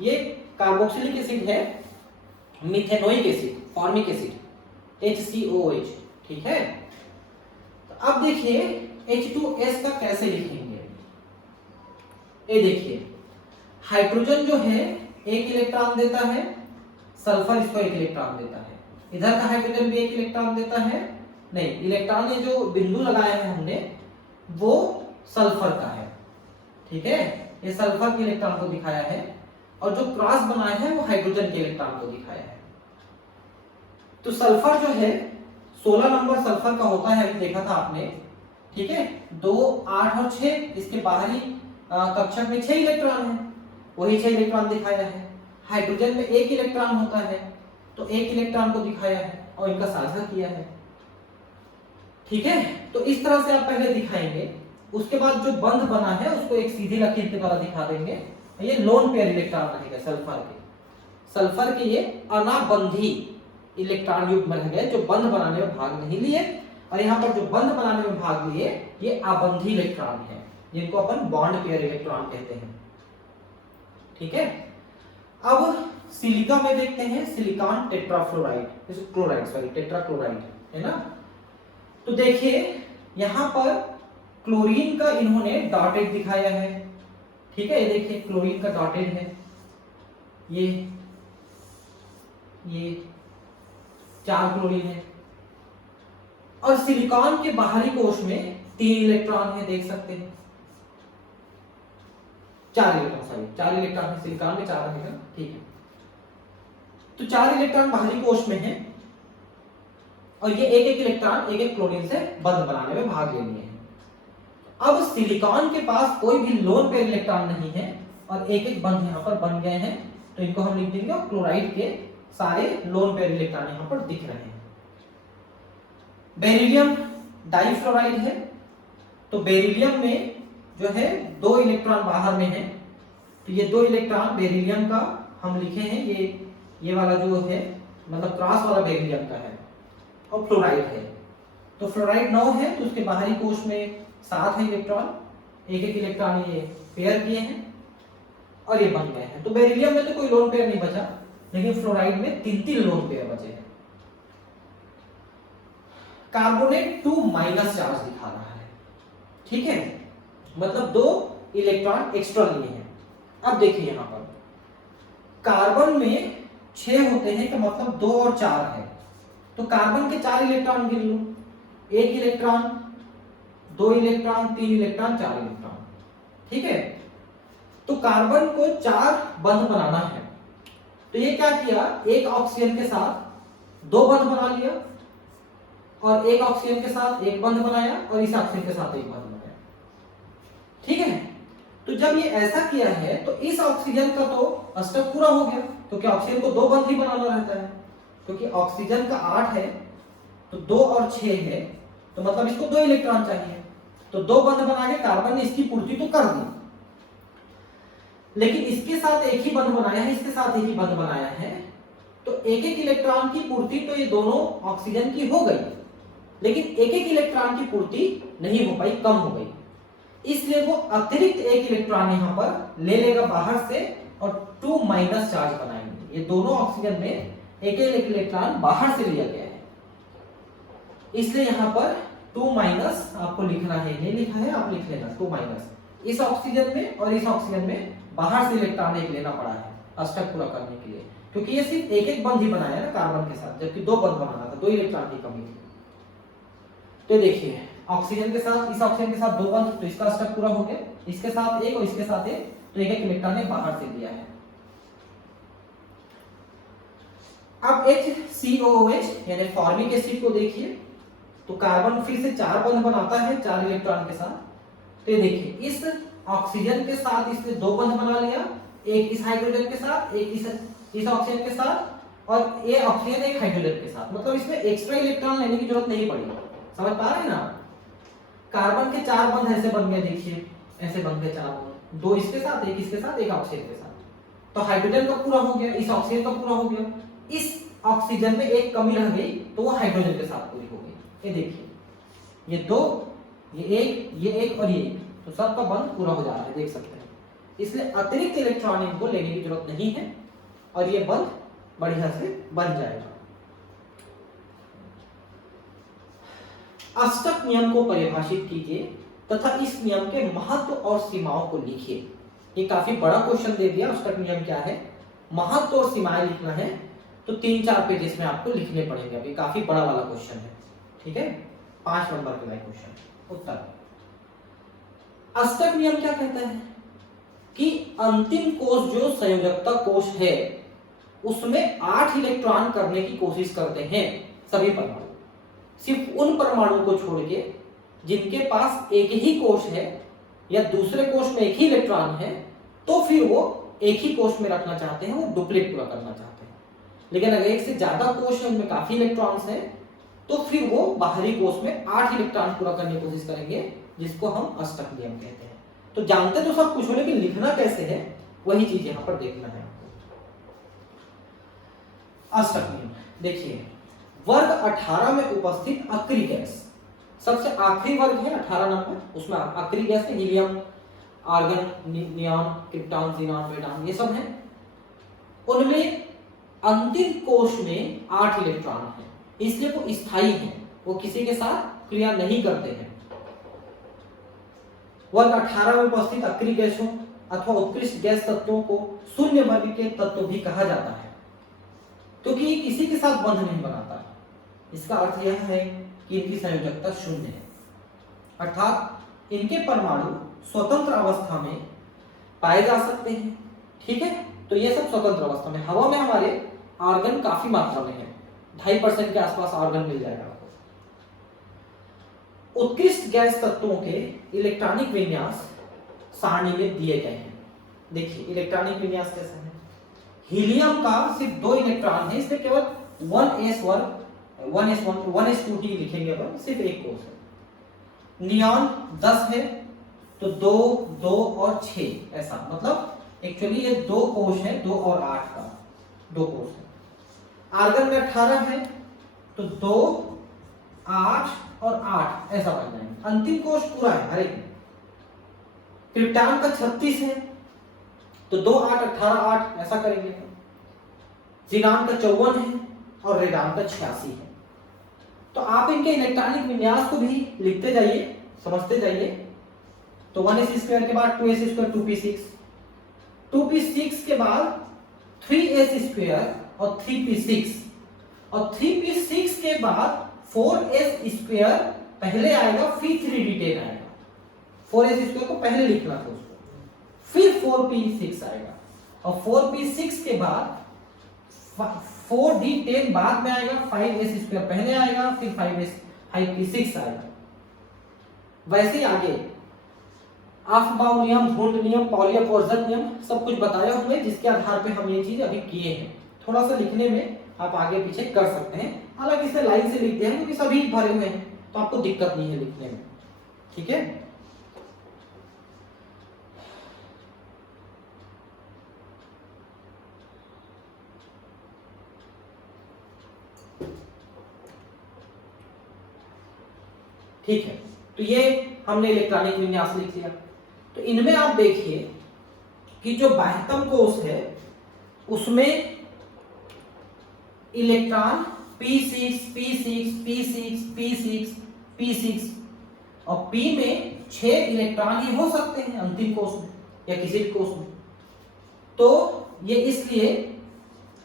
ये कार्बोक्सिलिक एसिड है, methanoic acid, formic acid, HCOH, ठीक है। तो अब देखिए H2S का कैसे लिखेंगे। ये देखिए हाइड्रोजन जो है 1 इलेक्ट्रॉन देता है, सल्फर इसको 1 इलेक्ट्रॉन देता है, इधर का हाइड्रोजन भी 1 इलेक्ट्रॉन देता है, नहीं, इलेक्ट्रॉन ने जो बिंदु लगाया है हमने वो सल्फर का है, ठीक है, ये सल्फर के इलेक्ट्रॉन को दिखाया है, और जो क्रॉस बनाया है वो हाइड्रोजन के इलेक्ट्रॉन को दिखाया है। तो सल्फर जो है 16 नंबर सल्फर का होता है, अभी देखा था आपने, ठीक है, 2 8 और 6, इसके बाहरी कक्षक में 6 इलेक्ट्रॉन है, वही 6 इलेक्ट्रॉन दिखाया है। हाइड्रोजन में 1 इलेक्ट्रॉन होता है तो 1 इलेक्ट्रॉन को दिखाया है और इनका साझा किया है, ठीक है। तो इस तरह से आप पहले दिखाएंगे उसके बाद जो बंध बना है उसको एक सीधी लकीर के द्वारा दिखा देंगे। ये लोन पेयर इलेक्ट्रॉन रहेगा सल्फर के ये अनाबंधी इलेक्ट्रॉन युग्म रह गए जो बंध बनाने में भाग नहीं लिए, और यहाँ पर जो बंध बनाने में भाग लिए ये आबंधी इलेक्ट्रॉन है जिनको अपन बॉन्ड पेयर इलेक्ट्रॉन कहते हैं। ठीक है, अब सिलिका में देखते हैं सिलिकॉन टेट्राफ्लोराइड, टेट्राक्लोराइड है ना। तो देखिए यहां पर क्लोरीन का इन्होंने डॉटेड दिखाया है। ठीक है, ये देखिए क्लोरीन का डॉटेड है, ये 4 क्लोरीन है, और सिलिकॉन के बाहरी कोश में 3 इलेक्ट्रॉन है, देख सकते हैं 4 इलेक्ट्रॉन है, सिलिकॉन में 4 रहेगा। ठीक है, तो 4 इलेक्ट्रॉन बाहरी कोश में है, और ये एक इलेक्ट्रॉन एक क्लोरीन से बंध बनाने में भाग ले लिए हैं। अब सिलिकॉन के पास कोई भी लोन पेयर इलेक्ट्रॉन नहीं है और एक बंध यहाँ पर बन गए हैं, तो इनको हम लिख देंगे क्लोराइड के सारे लोन पेयर इलेक्ट्रॉन यहाँ पर दिख रहे हैं। बेरिलियम डाइफ्लोराइड है, तो बेरिलियम में जो है 2 इलेक्ट्रॉन बाहर में है, तो ये 2 इलेक्ट्रॉन बेरिलियम का हम लिखे हैं, ये वाला जो है मतलब क्रॉस वाला बेरिलियम का है, और फ्लोराइड है। तो फ्लोराइड 9 है, तो उसके बाहरी कोश में 7 है इलेक्ट्रॉन, एक इलेक्ट्रॉन ये पेयर किए हैं और ये बन गए हैं। तो बेरिलियम में तो कोई लोन पेयर नहीं बचा, लेकिन फ्लोराइड में 3 लोन पेयर बचे हैं। कार्बोनेट 2- चार्ज दिखा रहा है। ठीक है, मतलब 2 इलेक्ट्रॉन एक्स्ट्रा लिए हैं। अब देखिए यहां पर कार्बन में 6 होते हैं, तो मतलब 2 और 4 है, तो कार्बन के 4 इलेक्ट्रॉन गिन लो, 1 इलेक्ट्रॉन, 2 इलेक्ट्रॉन, 3 इलेक्ट्रॉन, 4 इलेक्ट्रॉन। ठीक है, तो कार्बन को 4 बंध बनाना है, तो ये क्या किया, एक ऑक्सीजन के साथ 2 बंध बना लिया, और एक ऑक्सीजन के साथ 1 बंध बनाया, और इस ऑक्सीजन के साथ 1 बंध बनाया। ठीक है, तो जब ये ऐसा किया है तो इस ऑक्सीजन का तो अष्टक पूरा हो गया, क्योंकि ऑक्सीजन को 2 बंध ही बनाना रहता है, क्योंकि ऑक्सीजन का 8 है तो 2 और 6 है, तो मतलब इसको 2 इलेक्ट्रॉन चाहिए, तो 2 बंध बना के कार्बन ने इसकी पूर्ति तो कर दी, लेकिन इसके साथ एक ही बंध बनाया है, इसके साथ एक ही बंध बनाया है, तो एक इलेक्ट्रॉन की पूर्ति तो ये दोनों ऑक्सीजन की हो गई, लेकिन एक इलेक्ट्रॉन की पूर्ति नहीं हो पाई, कम हो गई, इसलिए वो अतिरिक्त 1 इलेक्ट्रॉन यहां पर ले लेगा बाहर से और 2- चार्ज बनाएंगे। ये दोनों ऑक्सीजन में एक इलेक्ट्रॉन बाहर से लिया गया है, इसलिए यहां पर 2- आपको लिखना है, ये लिखा है आप लिख लेना 2- इस ऑक्सीजन में और इस ऑक्सीजन में बाहर से इलेक्ट्रॉन एक लेना पड़ा है अष्टक पूरा करने के लिए, क्योंकि ये सिर्फ एक बंध ही बनाया है ना कार्बन के साथ, जबकि 2 बंध बनाना था, 2 इलेक्ट्रॉन की कमी थी। तो देखिए ऑक्सीजन के साथ इस ऑक्सीजन के साथ 2 बंध, तो इसका अष्टक पूरा हो गया, इसके साथ 1 और इसके साथ 1, तो एक इलेक्ट्रॉन ने बाहर से दिया है। अब HCOOH यानी फॉर्मिक एसिड को देखिए, तो कार्बन फिर से 4 बंध बनाता है 4 इलेक्ट्रॉन के साथ, तो ये देखिए इस ऑक्सीजन के साथ इसने 2 बंध बना लिया, एक इस हाइड्रोजन के साथ, एक इस ऑक्सीजन के साथ, और ये ऑक्सीजन एक हाइड्रोजन के साथ, मतलब इसमें एक्स्ट्रा इलेक्ट्रॉन लेने की जरूरत नहीं पड़ी। समझ पा रहे हैं ना, कार्बन के 4 बंध ऐसे बन गए, देखिए ऐसे बन गए 4 बंध, 2 इसके साथ, एक इसके साथ, एक ऑक्सीजन के साथ, तो हाइड्रोजन का पूरा हो गया, इस ऑक्सीजन का पूरा हो गया, इस ऑक्सीजन में एक कमी रह गई, तो वो हाइड्रोजन के साथ पूरी हो गई। ये देखिए ये 2, ये 1 और ये 1, तो सबका बंध पूरा हो जा रहा है, देख सकते हैं। इसलिए अतिरिक्त इलेक्ट्रॉन इनको लेने की जरूरत नहीं है, और ये बंध बढ़िया से बन जाएगा। अष्टक नियम को परिभाषित कीजिए तथा इस नियम के महत्व और सीमाओं को लिखिए। ये काफी बड़ा क्वेश्चन दे दिया, अष्टक नियम क्या है, महत्व और सीमाएं लिखना है, तो 3-4 पेज इसमें आपको लिखने पड़ेंगे। अभी काफी बड़ा वाला क्वेश्चन है, ठीक है, 5 नंबर का क्वेश्चन। उत्तर, अष्टक नियम क्या कहता है कि अंतिम कोष जो संयोजकता कोष है उसमें 8 इलेक्ट्रॉन करने की कोशिश करते हैं सभी परमाणु, सिर्फ उन परमाणुओं को छोड़ के जिनके पास एक ही कोष है या दूसरे कोष में एक ही इलेक्ट्रॉन है, तो फिर वो एक ही कोष में रखना चाहते हैं, वो डुप्लीट पूरा करना चाहते हैं। लेकिन अगर एक से ज्यादा कोष है, उनमें काफी इलेक्ट्रॉन्स हैं, तो फिर वो बाहरी कोष में 8 इलेक्ट्रॉन पूरा करने की कोशिश करेंगे, जिसको हम अष्टक नियम कहते हैं। तो जानते तो सब कुछ हो, लेकिन लिखना कैसे है वही चीज यहाँ पर देखना है आपको। अष्टक नियम देखिए, वर्ग 18 में उपस्थित अक्रिय गैस, सबसे आखिरी वर्ग है 18 नंबर, उसमें अक्रिय गैस है helium, argon, neon, krypton, xenon, radon, ये सब है। उनमें अंतिम कोश में 8 इलेक्ट्रॉन है, इसलिए वो स्थायी है, वो किसी के साथ क्रिया नहीं करते हैं। वर्ग 18 में उपस्थित अक्रिय गैसों अथवा उत्कृष्ट गैस तत्वों को शून्य वर्ग के तत्व भी कहा जाता है, क्योंकि ये किसी के साथ बंध नहीं बनाता। इसका अर्थ यह है कि इनकी संयोजकता शून्य है, अर्थात इनके परमाणु स्वतंत्र अवस्था में पाए जा सकते हैं। ठीक है, तो ये सब स्वतंत्र अवस्था में। हवा में हमारे आर्गन काफी मात्रा में है, 2.5% के आसपास आर्गन मिल जाएगा आपको। उत्कृष्ट गैस तत्वों के इलेक्ट्रॉनिक विन्यास सारणी में दिए गए हैं। देखिए इलेक्ट्रॉनिक विन्यास कैसा है। हीलियम का सिर्फ 2 इलेक्ट्रॉन है, इसमें केवल 1s1 1s1 1s2 ही लिखेंगे अपन, सिर्फ एक कोश है। नियॉन 10 है, तो 2 2 और 6 ऐसा, मतलब एक्चुअली ये 2 कोश है, 2 और 8 का 2 कोश है। आर्गन में 18 है, तो 2 8 और 8 ऐसा बन जाएंगे, अंतिम कोश पूरा है हर एक में। क्रिप्टॉन का 36 है, तो 2 8 18 8 ऐसा करेंगे। ज़ीनॉन का 54 है और रेडॉन का 86 है। तो आप इनके इलेक्ट्रॉनिक विन्यास को भी लिखते जाइए, समझते जाइए। तो 1s² के बाद 2s² 2p6, 2p6 के बाद 3s² और 3p6, और 3p6 के बाद 4s² पहले आएगा, फिर 3d10 आएगा। 4s² को पहले लिखना था उसको, फिर 4p6 आएगा, और 4p6 के बाद 4d10 बाद में आएगा, 5s² पहले आएगा, फिर 5p6 आएगा। वैसे ही आगे अफबाउ नियम, धुंड नियम, पॉली अपवर्जन नियम सब कुछ बताया हुआ है, जिसके आधार पे हम ये चीज अभी किए हैं। थोड़ा सा लिखने में आप आगे पीछे कर सकते हैं, हालांकि इसे लाइन से लिखते हैं क्योंकि सभी भरे हुए हैं, तो आपको दिक्कत नहीं है लिखने में। ठीक है, ठीक है। तो ये हमने इलेक्ट्रॉनिक विन्यास लिख लिया। तो इनमें आप देखिए कि जो बाह्यतम कोश है उसमें electron p6 p6 p6 p6 p6 और p में 6 इलेक्ट्रॉन ही हो सकते हैं अंतिम कोश में या किसी भी कोश में। तो ये इसलिए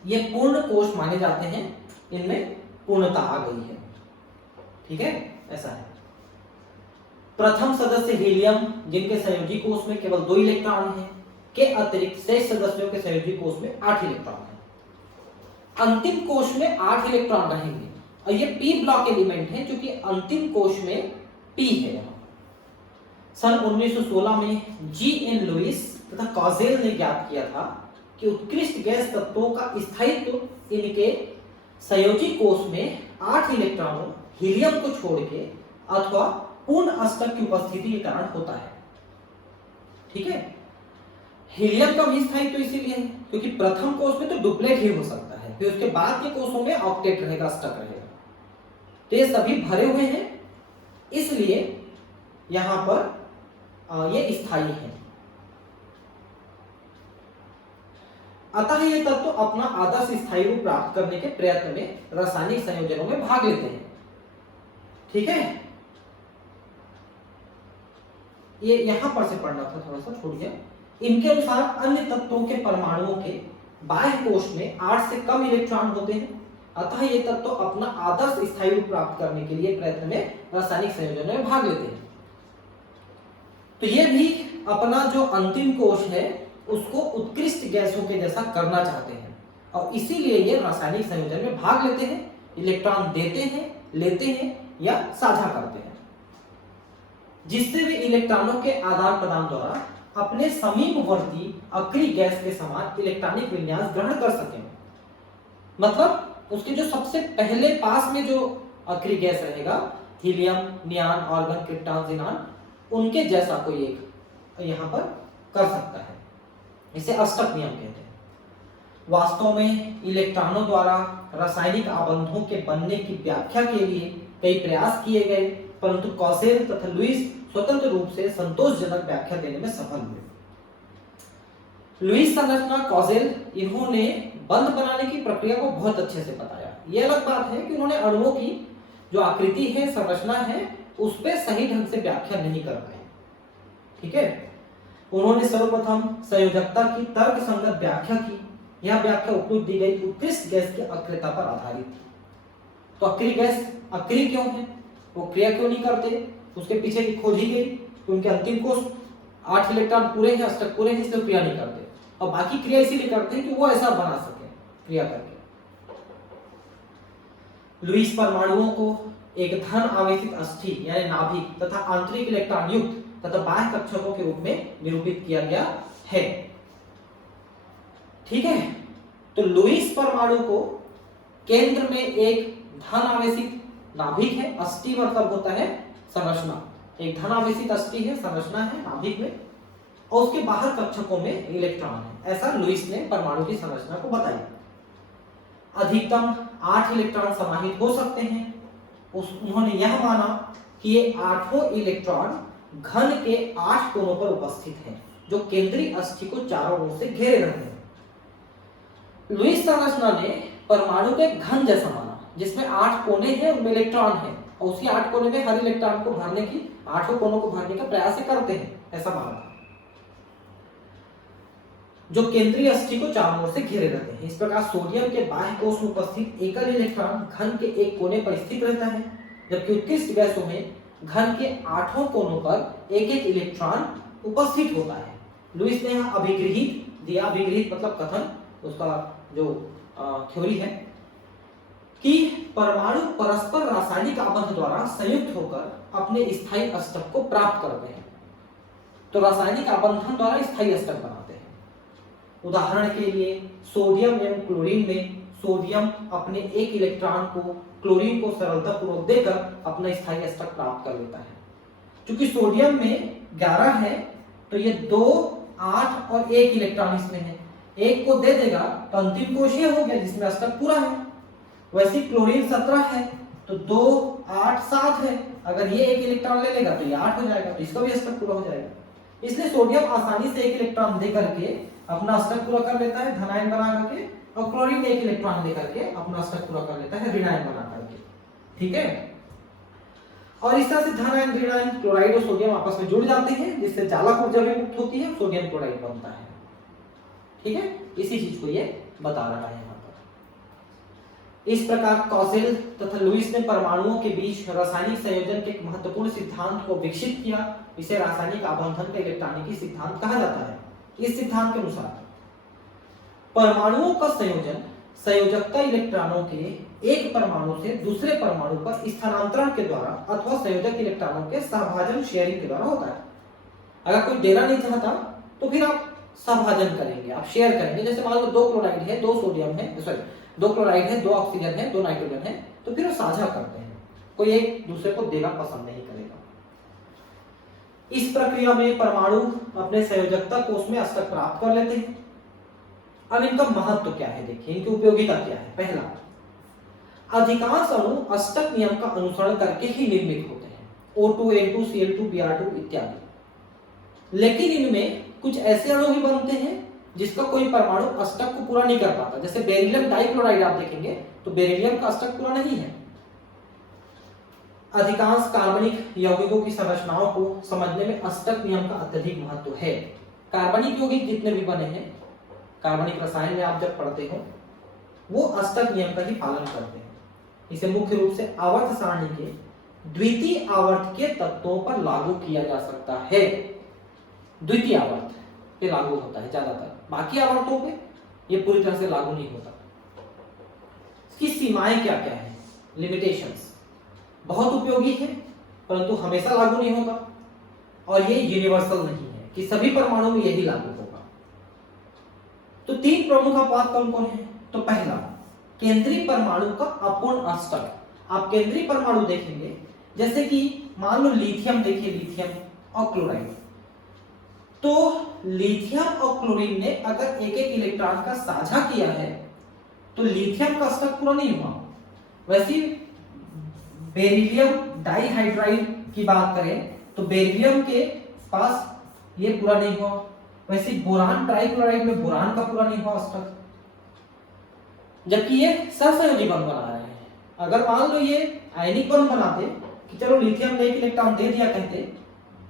ये पूर्ण कोश माने जाते हैं, इनमें पूर्णता आ गई है। ठीक है, ऐसा है। प्रथम सदस्य हीलियम, जिनके संयोजी कोश में केवल 2 इलेक्ट्रॉन हैं, के अतिरिक्त शेष सदस्यों के संयोजी कोश में 8 इलेक्ट्रॉन हैं। अंतिम कोश में 8 इलेक्ट्रॉन रहेंगे, और ये पी ब्लॉक एलिमेंट है क्योंकि अंतिम कोश में पी है। यहाँ सन 1916 में G.N. लुइस तथा कॉजेल ने ज्ञात किया था कि उत्कृष्ट गैस तत्वों का स्थायित्व इनके संयोजी कोश में 8 इलेक्ट्रॉनों हीलियम को छोड़ के अथवा पूर्ण अष्टक की उपस्थिति के कारण होता है। ठीक है, हीलियम का भी स्थायित्व इसीलिए है क्योंकि प्रथम कोश में तो डुप्लेट ही हो सकता है, फिर उसके बाद के कोशों में ऑक्टेट रहेगा, अष्टक रहेगा। तो ये सभी भरे हुए हैं, इसलिए यहां पर ये स्थायी है। अतः ये तत्व अपना आदर्श स्थायी रूप प्राप्त करने के प्रयत्न में रासायनिक संयोजनों में भाग लेते हैं। ठीक है, ये यहां पर से पढ़ना था, थोड़ा सा छोड़िए। इनके अनुसार अन्य तत्वों के परमाणुओं के बाह्य कोश में 8 से कम इलेक्ट्रॉन होते हैं, अतः ये तत्व अपना आदर्श स्थायी रूप प्राप्त करने के लिए प्रयत्न में रासायनिक संयोजनों में भाग लेते हैं। तो ये भी अपना जो अंतिम कोश है उसको उत्कृष्ट गैसों के जैसा करना चाहते हैं, और इसीलिए ये रासायनिक संयोजन में भाग लेते हैं, इलेक्ट्रॉन देते हैं, लेते हैं या साझा करते हैं, जिससे वे इलेक्ट्रॉनों के आदान प्रदान द्वारा अपने समीपवर्ती अक्रिय गैस के समान इलेक्ट्रॉनिक विन्यास ग्रहण कर सकें। मतलब उसके जो सबसे पहले पास में जो अक्रिय गैस रहेगा, helium, neon, argon, krypton, xenon, उनके जैसा कोई एक यहाँ पर कर सकता है। इसे अष्टक नियम कहते हैं। वास्तव में इलेक्ट्रॉनों द्वारा रासायनिक आबंधों के बनने की व्याख्या के लिए कई प्रयास किए गए, परंतु कॉसेल तथा लुईस स्वतंत्र रूप से संतोषजनक व्याख्या देने में सफल हुए। लुईस संरचना, कॉसेल, इन्होंने बंध बनाने की प्रक्रिया को बहुत अच्छे से बताया। यह अलग बात है कि उन्होंने अणुओं की जो आकृति है, संरचना है, उस पर सही ढंग से व्याख्या नहीं कर पाए। ठीक है, उन्होंने सर्वप्रथम संयोजकता की तर्क संगत व्याख्या की। यह व्याख्या उपयुक्त दी गई उत्कृष्ट गैस की अक्रियता पर आधारित थी। तो अक्रिय गैस अक्रिय क्यों है, वो क्रिया क्यों नहीं करते, उसके पीछे की खोज ही गई। तो उनके अंतिम कोष 8 इलेक्ट्रॉन पूरे हैं, अष्टक पूरे हैं, इसलिए क्रिया नहीं करते। और बाकी क्रिया इसीलिए करते हैं कि वो ऐसा बना सके क्रिया करके। लुईस परमाणुओं को एक धन आवेशित अस्थि यानी नाभिक तथा आंतरिक इलेक्ट्रॉन युक्त तथा बाह्य कक्षकों के रूप में निरूपित किया गया है। ठीक है, तो लुईस परमाणु को केंद्र में एक धन आवेशित नाभिक है। अस्थि मतलब होता है संरचना, एक धन आवेशित अस्थि है, संरचना है नाभिक में, और उसके बाहर कक्षकों में इलेक्ट्रॉन है। ऐसा लुईस ने परमाणु की संरचना को बताया। अधिकतम 8 इलेक्ट्रॉन समाहित हो सकते हैं। उन्होंने यह माना कि ये 8 इलेक्ट्रॉन घन के 8 कोनों पर उपस्थित हैं, जो केंद्रीय अस्थि को चारों ओर से घेरे रहते हैं। लुईस संरचना ने परमाणु के घन जैसा माना, जिसमें 8 कोने हैं, उनमें इलेक्ट्रॉन है, और उसी 8 कोने में हर इलेक्ट्रॉन को भरने की, 8 कोनों को भरने का प्रयास करते हैं, ऐसा माना, जो केंद्रीय अस्थि को चारों ओर से घेरे रहते हैं। इस प्रकार सोडियम के बाह्य कोश में उपस्थित एकल इलेक्ट्रॉन घन के एक कोने पर स्थित रहता है, जबकि उत्कृष्ट गैसों में घन के 8 कोनों पर एक एक इलेक्ट्रॉन उपस्थित होता है। लुईस ने यहाँ अभिगृहित दिया, अभिगृहित मतलब कथन, उसका जो थ्योरी है कि परमाणु परस्पर रासायनिक आबंध द्वारा संयुक्त होकर अपने स्थायी अष्टक को प्राप्त करते हैं। तो रासायनिक आबंधन द्वारा स्थायी अष्टक बनाते हैं। उदाहरण के लिए सोडियम एवं क्लोरीन में सोडियम अपने एक इलेक्ट्रॉन को क्लोरीन को सरलतापूर्वक देकर अपना स्थायी अष्टक प्राप्त कर लेता है। क्योंकि सोडियम में 11 है, तो ये 2, 8 और 1 इलेक्ट्रॉन इसमें है, एक को दे देगा तो अंतिम कोश ये हो गया जिसमें अष्टक पूरा है। वैसे क्लोरीन 17 है, तो 2, 8, 7 है, अगर ये एक इलेक्ट्रॉन ले लेगा तो ये 8 हो जाएगा, तो इसका भी अष्टक पूरा हो जाएगा। इसलिए सोडियम आसानी से एक इलेक्ट्रॉन दे करके अपना अष्टक पूरा कर लेता है धनायन बना करके, और क्लोरीन एक इलेक्ट्रॉन दे करके अपना अष्टक पूरा कर लेता है ऋणायन बना करके। ठीक है, और इस तरह से धनायन, ऋणायन, क्लोराइड और सोडियम आपस में जुड़ जाते हैं, जिससे चालक ऊर्जा भी मुक्त होती है, सोडियम क्लोराइड बनता है। ठीक है, इसी चीज को ये बता रहा है यहाँ पर। इस प्रकार कॉसेल तथा लुईस ने परमाणुओं के बीच रासायनिक संयोजन के एक महत्वपूर्ण सिद्धांत को विकसित किया। इसे रासायनिक आबंधन का इलेक्ट्रॉनिकी सिद्धांत कहा जाता है। इस सिद्धांत के अनुसार परमाणुओं का संयोजन संयोजकता इलेक्ट्रॉनों के एक परमाणु से दूसरे परमाणु पर स्थानांतरण के द्वारा अथवा संयोजक इलेक्ट्रॉनों के सहभाजन शेयरिंग के द्वारा होता है। अगर कोई देना नहीं चाहता तो फिर आप सहभाजन करेंगे, आप शेयर करेंगे। जैसे मान लो 2 क्लोराइड है, 2 सोडियम है, सॉरी 2 क्लोराइड है, 2 ऑक्सीजन है, 2 नाइट्रोजन है, तो फिर वो साझा करते हैं, कोई एक दूसरे को देना पसंद नहीं करेगा। इस प्रक्रिया में परमाणु अपने संयोजकता कोष में अष्टक प्राप्त कर लेते हैं। अब इनका महत्व क्या है, देखिए इनकी उपयोगिता क्या है। पहला, अधिकांश अणु अष्टक नियम का अनुसरण करके ही निर्मित होते हैं, O2, N2, Cl2, Br2 इत्यादि। लेकिन इनमें कुछ ऐसे अणु भी बनते हैं जिसका कोई परमाणु अष्टक को पूरा नहीं कर पाता। जैसे बेरिलियम डाइक्लोराइड आप देखेंगे तो बेरिलियम का अष्टक पूरा नहीं है। अधिकांश कार्बनिक यौगिकों की संरचनाओं को समझने में अष्टक नियम का अत्यधिक महत्व है। कार्बनिक यौगिक जितने भी बने हैं, कार्बनिक रसायन में आप जब पढ़ते हो, वो अष्टक नियम का ही पालन करते हैं। इसे मुख्य रूप से आवर्त सारणी के द्वितीय आवर्त के तत्वों पर लागू किया जा सकता है। द्वितीय आवर्त पे लागू होता है ज्यादातर, बाकी आवर्तों पे ये पूरी तरह से लागू नहीं होता। इसकी सीमाएं क्या क्या है, लिमिटेशंस। बहुत उपयोगी है परंतु हमेशा लागू नहीं होता, और ये यूनिवर्सल नहीं है कि सभी परमाणु में यही लागू होगा। तो 3 प्रमुख अपवाद कौन कौन है। तो पहला, केंद्रीय परमाणु का अपूर्ण अष्टक। आप केंद्रीय परमाणु देखेंगे, जैसे कि मान लो लिथियम, देखिए लिथियम और क्लोराइड। तो लिथियम और क्लोरीन ने अगर एक एक इलेक्ट्रॉन का साझा किया है तो लिथियम का अष्टक पूरा नहीं हुआ। वैसे बेरिलियम डाइहाइड्राइड की बात करें तो बेरिलियम के पास ये पूरा नहीं हुआ। वैसे बोरान ट्राइक्लोराइड में बोरान का पूरा नहीं हुआ अष्टक, जबकि ये सहसंयोजी बंध बना रहे हैं। अगर मान लो ये आयनिक बंध बनाते कि चलो लिथियम ने एक इलेक्ट्रॉन दे दिया कहते,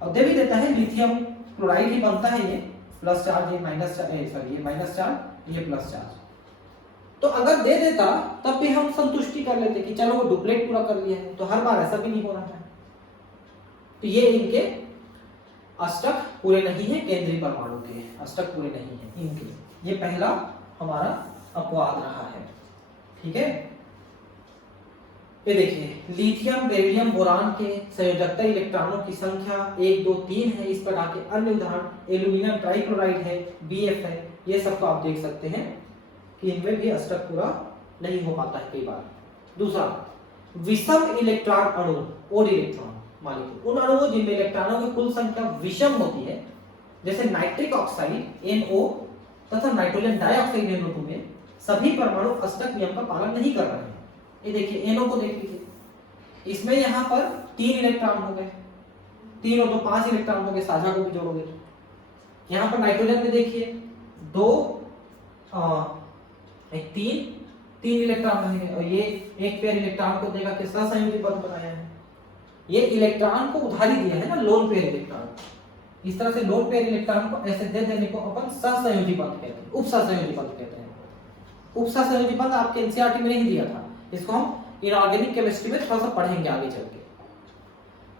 और दे भी देता है, लिथियम क्लोराइड ही बनता है, ये प्लस चार्ज ये माइनस चार्ज, सॉरी ये माइनस चार्ज ये प्लस चार्ज। तो अगर दे देता तब भी हम संतुष्टि कर लेते कि चलो वो डुप्लेट पूरा कर लिया है। तो हर बार ऐसा भी नहीं हो रहा है। तो ये इनके अष्टक पूरे नहीं है, केंद्रीय परमाणु के अष्टक पूरे नहीं है इनके। ये पहला हमारा अपवाद रहा है। ठीक है, ये देखिए लिथियम बेरिलियम बोरान के संयोजकता इलेक्ट्रॉनों की संख्या 1 2 3 है। इस प्रकार के अन्य उदाहरण एल्यूमिनियम ट्राइक्लोराइड है, BF है, ये सब को आप देख सकते हैं कि इनमें भी अष्टक पूरा नहीं हो पाता है कई बार। दूसरा, विषम इलेक्ट्रॉन अणु और इलेक्ट्रॉन मालिक्यूल, उन अणुओं जिनमें इलेक्ट्रॉनों की कुल संख्या विषम होती है, जैसे नाइट्रिक ऑक्साइड NO तथा नाइट्रोजन डाइऑक्साइड NO2 में सभी परमाणु अष्टक नियम का पालन नहीं कर रहे हैं। ये देखिए NO को देख लीजिए, इसमें यहाँ पर 3 इलेक्ट्रॉन हो गए, 3 और 2 5 इलेक्ट्रॉन हो गए, साझा को भी जोड़ोगे तो। यहाँ पर नाइट्रोजन में देखिए 2 3 इलेक्ट्रॉन रहेंगे, और ये एक पेयर इलेक्ट्रॉन को देगा कि सहसंयोजी बंध बनाया है। ये इलेक्ट्रॉन को उधारी दिया है ना, लोन पेयर इलेक्ट्रॉन। इस तरह से लोन पेयर इलेक्ट्रॉन को ऐसे दे देने को अपन सहसंयोजी बंध कहते हैं, उपसहसंयोजी बंध कहते हैं। उपसहसंयोजी बंध आपके एनसीईआरटी में नहीं दिया था, इसको हम इनऑर्गेनिक केमिस्ट्री में थोड़ा सा पढ़ेंगे आगे चल के।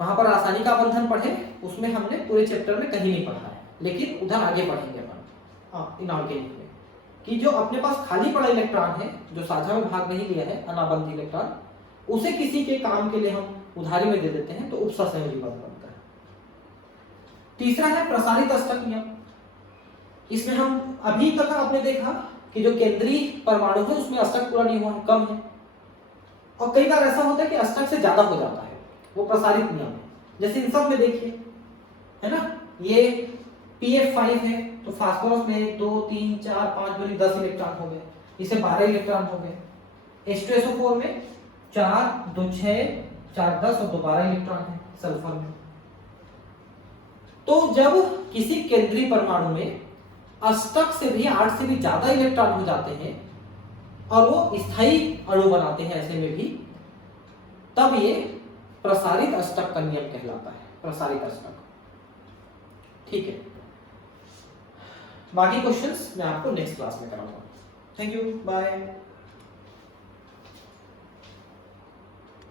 वहां पर रासायनिक आबंधन पढ़े, उसमें हमने पूरे चैप्टर में कहीं नहीं पढ़ा है, लेकिन उधर आगे पढ़ेंगे अपन इनऑर्गेनिक में, कि जो अपने पास खाली पड़ा इलेक्ट्रॉन है, जो साझा में भाग नहीं लिया है, अनाबंधी इलेक्ट्रॉन, उसे किसी के काम के लिए हम उधारी में दे देते हैं, तो उपसहसंयोजी बंध बनता है। तीसरा है प्रसारित अष्टक नियम। इसमें हम अभी तक आपने देखा कि जो केंद्रीय परमाणु है उसमें अष्टक पूरा नहीं हुआ है, कम है, और कई बार ऐसा होता है कि अष्टक से ज्यादा हो जाता है, वो प्रसारित नियम है। जैसे इन सब में देखिए, है ना, ये PF5 है तो फास्फोरस में 1 2 3 4 5 बनी 10 इलेक्ट्रॉन हो गए, इसे 12 इलेक्ट्रॉन हो गए। H2SO4 में 4 2 6 4 10 और 12 इलेक्ट्रॉन है सल्फर में। तो जब किसी केंद्रीय परमाणु में अष्टक से भी 8 से भी ज्यादा इलेक्ट्रॉन हो जाते हैं और वो स्थायी अणु बनाते हैं ऐसे में भी, तब ये प्रसारित अष्टक का नियम कहलाता है, प्रसारित अष्टक। ठीक है, बाकी क्वेश्चंस मैं आपको नेक्स्ट क्लास में कराऊंगा। Thank you, bye.